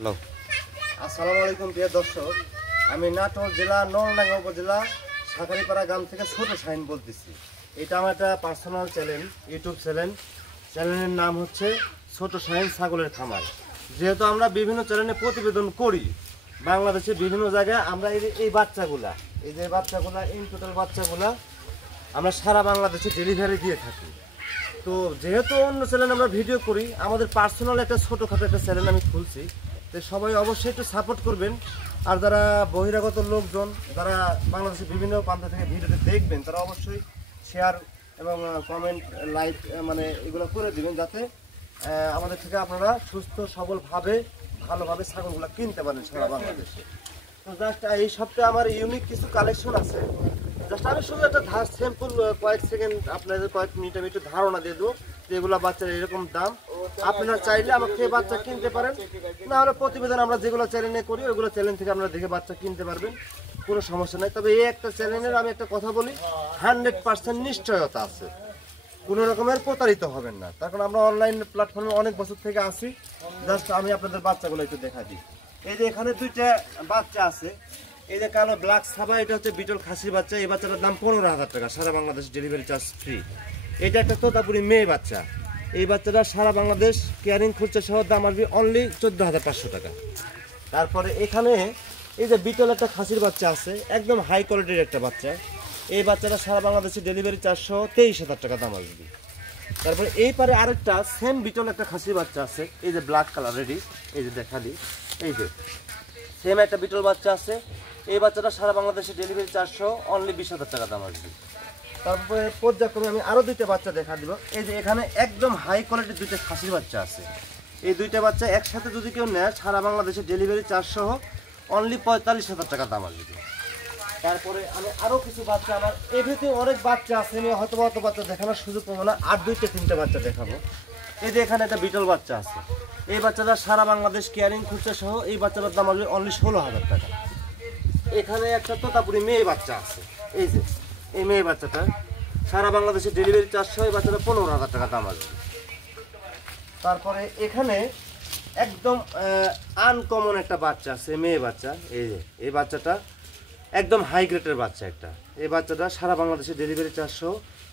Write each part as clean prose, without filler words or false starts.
Hello, আসসালামু আলাইকুম প্রিয় দর্শক, আমি নাটোর জেলা নলডাঙ্গা উপজেলা শাঁখারীপাড়া গ্রাম থেকে ছোট শাহিন বলতেছি। এটা আমার একটা পার্সোনাল চ্যানেল, ইউটিউব চ্যানেলের নাম হচ্ছে ছোট শাহিন ছাগলের খামার। যেহেতু আমরা বিভিন্ন চ্যানেলে প্রতিবেদন করি বাংলাদেশের বিভিন্ন জায়গায়, আমরা এই বাচ্চাগুলা, এই যে বাচ্চাগুলা, ইন টোটাল বাচ্চাগুলা আমরা সারা বাংলাদেশে ডেলিভারি দিয়ে থাকি। তো যেহেতু অন্য চ্যানেলে আমরা ভিডিও করি, আমাদের পার্সোনাল একটা ছোটোখাটো একটা চ্যানেল আমি খুলছি, তো সবাই অবশ্যই একটু সাপোর্ট করবেন। আর যারা বহিরাগত লোকজন যারা বাংলাদেশের বিভিন্ন প্রান্ত থেকে ভিডিওতে দেখবেন, তারা অবশ্যই শেয়ার এবং কমেন্ট, লাইক মানে এগুলো করে দিবেন, যাতে আমাদের থেকে আপনারা সুস্থ সবলভাবে ভালোভাবে ছাগলগুলো কিনতে পারেন সারা বাংলাদেশে। তো জাস্ট এই সপ্তাহে আমার ইউনিক কিছু কালেকশন আছে। জাস্ট আমি শুধু একটা সিম্পল কয়েক সেকেন্ড আপনাদের কয়েক মিনিট আমি একটু ধারণা দিয়ে দেবো যে এগুলো বাচ্চার এরকম দাম। আপনারা চাইলে আমাকে বাচ্চা কিনতে পারেন, না হলে প্রতিবেদন আমরা যেগুলো চ্যানেলে করি ওইগুলো চ্যানেল থেকে আপনারা দেখে বাচ্চা কিনতে পারবেন, কোনো সমস্যা নাই। তবে এই একটা চ্যানেলের আমি একটা কথা বলি, 100% নিশ্চয়তা আছে, কোনো রকমের প্রতারিত হবেন না। তার কারণ আমরা অনলাইন প্ল্যাটফর্মে অনেক বছর থেকে আসি। জাস্ট আমি আপনাদের বাচ্চাগুলো একটু দেখা দিই। এই যে এখানে দুইটা বাচ্চা আছে, এই যে কালো ব্ল্যাক সাবা, এটা হচ্ছে বিটল খাসির বাচ্চা। এই বাচ্চাটার দাম 15,000 টাকা, সারা বাংলাদেশ ডেলিভারি চার্জ ফ্রি। এটা একটা তোতাপুরি মেয়ে বাচ্চা, এই বাচ্চাটা সারা বাংলাদেশ কেয়ারিং খরচা সহ দাম আসবে অনলি 14,500 টাকা। তারপরে এখানে এই যে বিটল একটা খাসির বাচ্চা আছে, একদম হাই কোয়ালিটির একটা বাচ্চা। এই বাচ্চাটা সারা বাংলাদেশে ডেলিভারি চার্জ সহ 23,000 টাকা দাম আসবে। তারপরে এই পারে আরেকটা সেম বিটল একটা খাসির বাচ্চা আছে, এই যে ব্ল্যাক কালার রেডি, এই যে দেখালি, এই যে সেম একটা বিটল বাচ্চা আছে। এই বাচ্চাটা সারা বাংলাদেশে ডেলিভারি চার্জ সহ অনলি 20,000 টাকা দাম আসবে। তারপরে পর্যায়ক্রমে আমি আরও দুইটা বাচ্চা দেখা দিব। এই যে এখানে একদম হাই কোয়ালিটির দুইটা খাসির বাচ্চা আছে। এই দুইটা বাচ্চা একসাথে যদি কেউ নেয়, সারা বাংলাদেশে ডেলিভারি চার্জ সহ অনলি 45,000 টাকা দাম আসবে। তারপরে আমি আরও কিছু বাচ্চা, আমার এভরিথিং অনেক বাচ্চা আছে, আমি হয়তো অত বাচ্চা দেখানোর সুযোগ পাবো না, আর তিনটা বাচ্চা দেখাবো। এই যে এখানে একটা বিটল বাচ্চা আছে, এই বাচ্চাটা সারা বাংলাদেশ কেয়ারিং খরচা সহ এই বাচ্চাটার দাম আসবে অনলি 16,000 টাকা। এখানে একটা তোতাপুরি মেয়ে বাচ্চা আছে, এই যে এই মেয়ে বাচ্চাটা সারা বাংলাদেশে ডেলিভারি চার্জ সহ এই বাচ্চাটা 15,000 টাকা দাম আসবে। তারপরে এখানে একদম আনকমন একটা বাচ্চা আছে, মেয়ে বাচ্চা। এই যে এই বাচ্চাটা একদম হাই গ্রেডের বাচ্চা একটা, এই বাচ্চাটা সারা বাংলাদেশে ডেলিভারি চার্জ সহ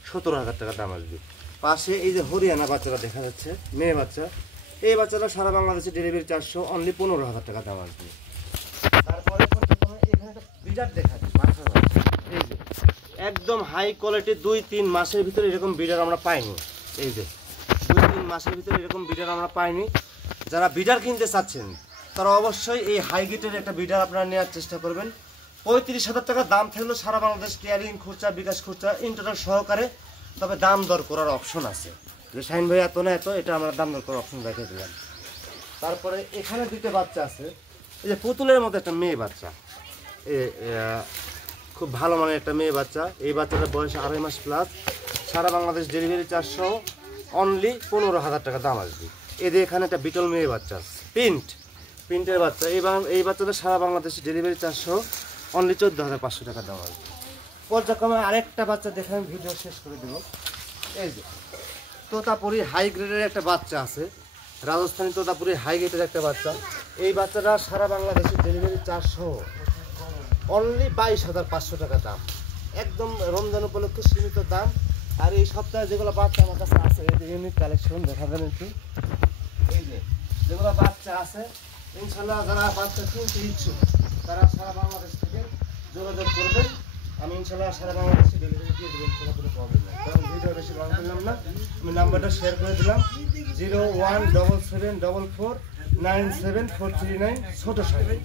17,000 টাকা দাম আসবে। পাশে এই যে হরিয়ানা বাচ্চাটা দেখা যাচ্ছে, মেয়ে বাচ্চা, এই বাচ্চাটা সারা বাংলাদেশে ডেলিভারি চার্জ সহ অনলি 15,000 টাকা দাম আসবে। তারপরে এখানে একটা বিডার দেখা যাচ্ছে, এই যে একদম হাই কোয়ালিটি, 2-3 মাসের ভিতরে এরকম বিডার আমরা পাইনি। এই যে 2-3 মাসের ভিতরে এরকম বিডার আমরা পাইনি। যারা বিডার কিনতে চাচ্ছেন তারা অবশ্যই এই হাই গ্রেডের একটা বিডার আপনারা নেওয়ার চেষ্টা করবেন। 35,000 টাকা দাম থাকলেও সারা বাংলাদেশ কেয়ারিং খরচা, বিকাশ খরচা, ইন্টারনেট সহকারে। তবে দাম দর করার অপশন আছে, যে শাহিন ভাই এত না এত, এটা আমরা দাম দর করার অপশন রেখে দিলাম। তারপরে এখানে দুটো বাচ্চা আছে, এই যে পুতুলের মতো একটা মেয়ে বাচ্চা, খুব ভালো মানের একটা মেয়ে বাচ্চা। এই বাচ্চাটার বয়স 2.5 মাস প্লাস, সারা বাংলাদেশ ডেলিভারি চার্জ সহ অনলি 15,000 টাকা দাম আসবে। এদের এখানে একটা বিটল মেয়ে বাচ্চা, প্রিন্টের বাচ্চা, এই বাচ্চাটা সারা বাংলাদেশে ডেলিভারি চার্জ সহ অনলি 14,500 টাকা দাম আসবে। পর্যায়ক্রমে আরেকটা বাচ্চা দেখে আমি ভিডিও শেষ করে দেবো। এই যে তোতাপুরি হাই গ্রেডের একটা বাচ্চা আছে, রাজস্থানী তোতাপুরি হাই গ্রেডের একটা বাচ্চা। এই বাচ্চাটা সারা বাংলাদেশে ডেলিভারি চার্জ সহ অনলি 22,500 টাকা দাম, একদম রমজান উপলক্ষে সীমিত দাম। আর এই সপ্তাহে যেগুলো বাচ্চা আমার কাছে আছে, এই যে ইউনিক কালেকশন দেখাবেন একটু। এই যে যেগুলো বাচ্চা আছে, ইনশাল্লাহ যারা বাচ্চা কিনতে ইচ্ছুক তারা সারা বাংলাদেশ থেকে যোগাযোগ করবেন। আমি ইনশাল্লাহ সারা বাংলাদেশে ডেলিভারি দিয়ে দেবেন, কোনো প্রবলেম নেই। কারণ ভিডিও বেশি লং করলাম না, আমি নাম্বারটা শেয়ার করে দিলাম, 017744974439 ছোট শাহিন।